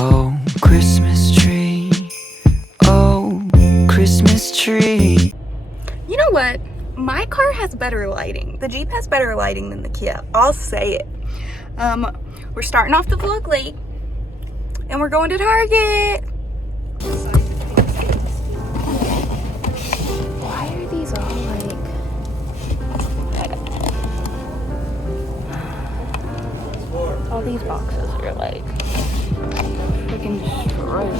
Oh, Christmas tree. Oh, Christmas tree. You know what? My car has better lighting. The Jeep has better lighting than the Kia. I'll say it. We're starting off the vlog late, and we're going to Target. Why are these all like? All these boxes are like freaking destroyed.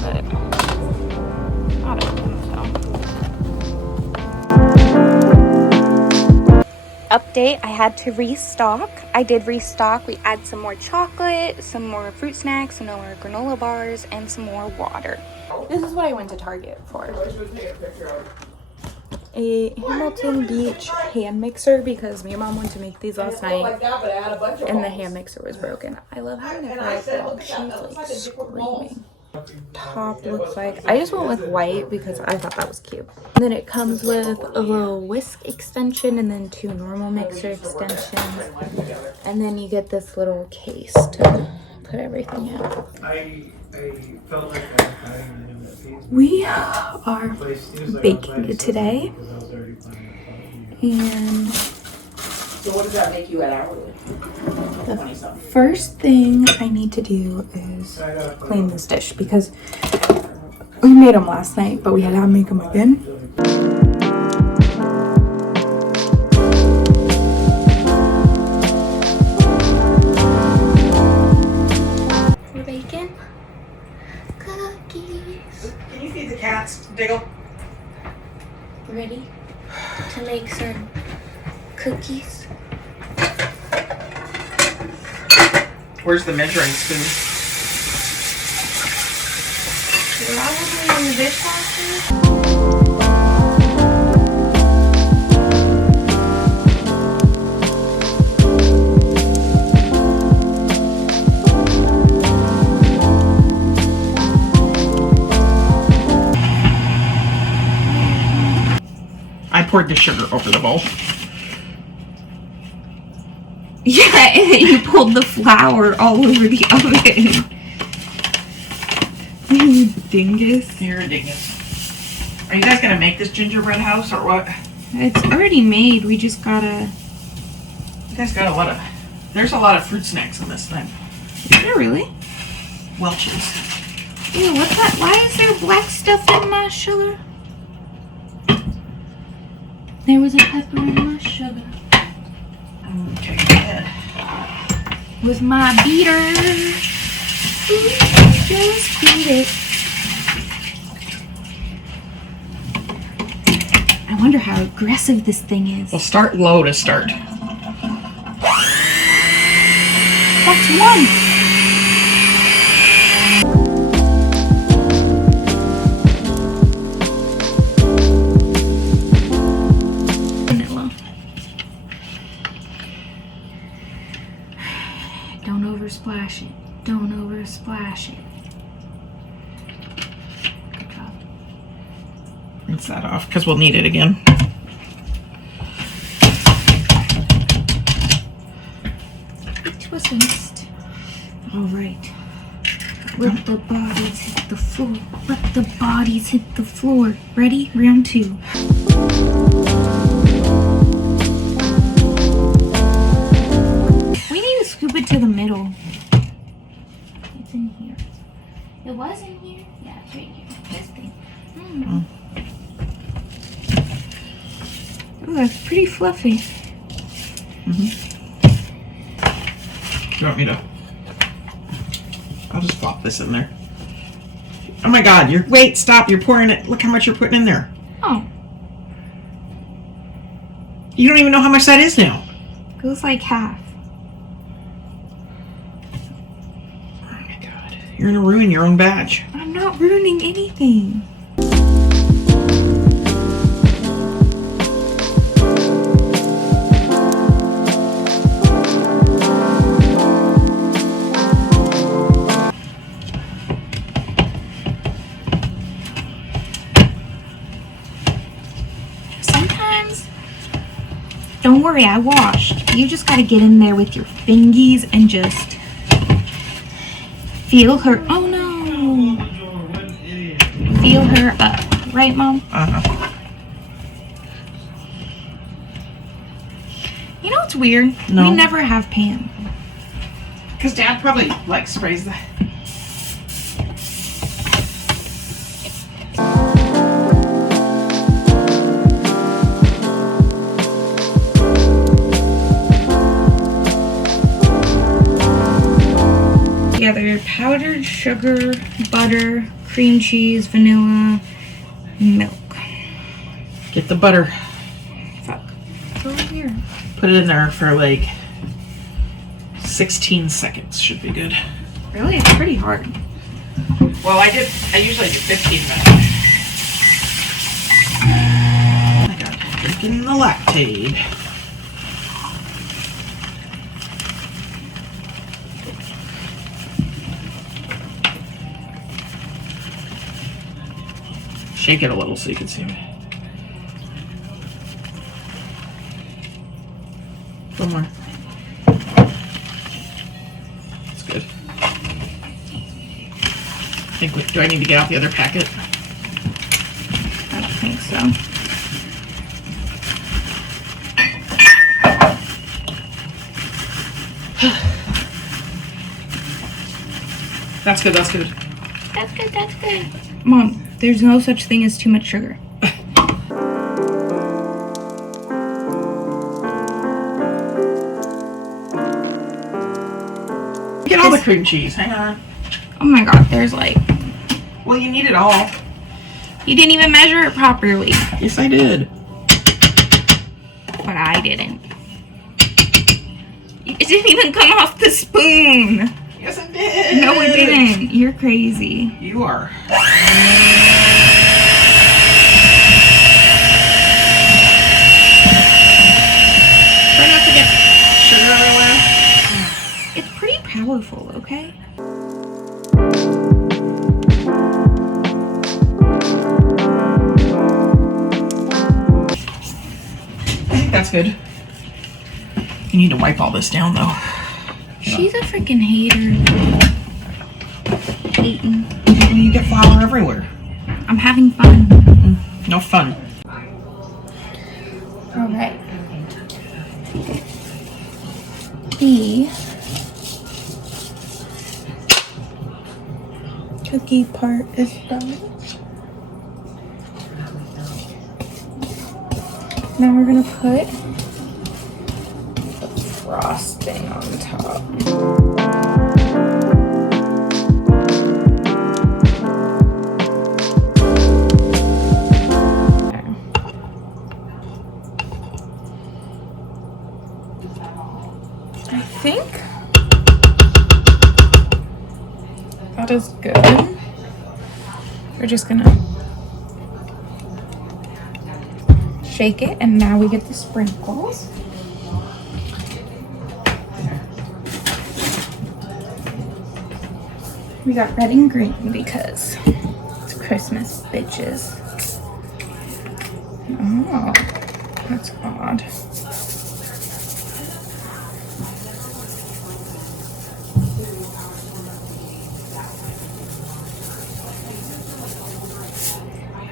But I don't think so. Update, I had to restock. I did restock. We add some more chocolate, some more fruit snacks, some more granola bars, and some more water. This is what I went to Target for. A Hamilton Beach hand mixer, because me and Mom went to make these last night and the hand mixer was broken. I love having a fire dog. She's like screaming. Top looks like, I just went with white because I thought that was cute. And then it comes with a little whisk extension and then 2 normal mixer extensions, and then you get this little case to put everything in. We are baking it today, and so what does that make you at hourly? the first thing I need to do is clean this dish, because we made them last night, but we had to make them again. We're baking cookies. Can you feed the cats, Diggle? Ready to make some cookies. Where's the measuring spoon? Probably in the dishwasher. I poured the sugar over the bowl. Yeah, and then you pulled the flour all over the oven. You dingus. You're a dingus. Are you guys gonna make this gingerbread house or what? It's already made. We just gotta... You guys got a lot of... There's a lot of fruit snacks in this thing. Is there really? Welch's. Ew, what's that? Why is there black stuff in my sugar? There was a pepper in my sugar. Okay, go ahead. With my beater. Ooh, just beat it. I wonder how aggressive this thing is. We'll start low to start. That's one. Vanilla. Don't oversplash it. Don't oversplash it. Good job. Rinse that off because we'll need it again. It was a mist. All right. Let the bodies hit the floor. Let the bodies hit the floor. Ready? Round 2. We need to scoop it to the middle. It's in here. It was in here? Yeah, it's right here. This thing. Oh, that's pretty fluffy. Mm-hmm. You want me to? I'll just plop this in there. Oh my God! Wait! Stop! You're pouring it. Look how much you're putting in there. Oh, You don't even know how much that is now. goes like half. Oh my God! You're gonna ruin your own batch. I'm not ruining anything. Don't worry, I washed. You just gotta get in there with your fingies and just Feel her. Oh no. Feel her up. Right, Mom? Uh-huh. You know what's weird? No. We never have Pam. Because Dad probably like sprays the. Together powdered sugar, butter, cream cheese, vanilla, milk. Get the butter. Fuck. It's over here. Put it in there for like 16 seconds. Should be good. Really? It's pretty hard. Well, I usually do 15 minutes. Oh my God. Drinking the lactate. Shake it a little so you can see me. One more. That's good. Do I need to get out the other packet? I don't think so. That's good, that's good. That's good, that's good. Mom, there's no such thing as too much sugar. Get all the cream cheese. Hang on. Oh my God, there's like... Well, you need it all. You didn't even measure it properly. Yes, I did. But I didn't. It didn't even come off the spoon. Yes, it did. No, it didn't. You're crazy. You are. Try not to get sugar everywhere. It's pretty powerful, okay? I think that's good. You need to wipe all this down, though. She's a freaking hater. Hating. You get flour everywhere. I'm having fun. No fun. All right. The cookie part is done. Now we're gonna put the frosting on top. I think that is good. We're just gonna shake it, and now we get the sprinkles. We got red and green because it's Christmas, bitches. Oh, that's odd.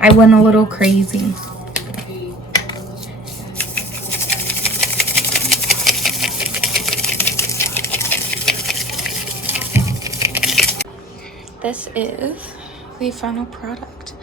I went a little crazy. This is the final product.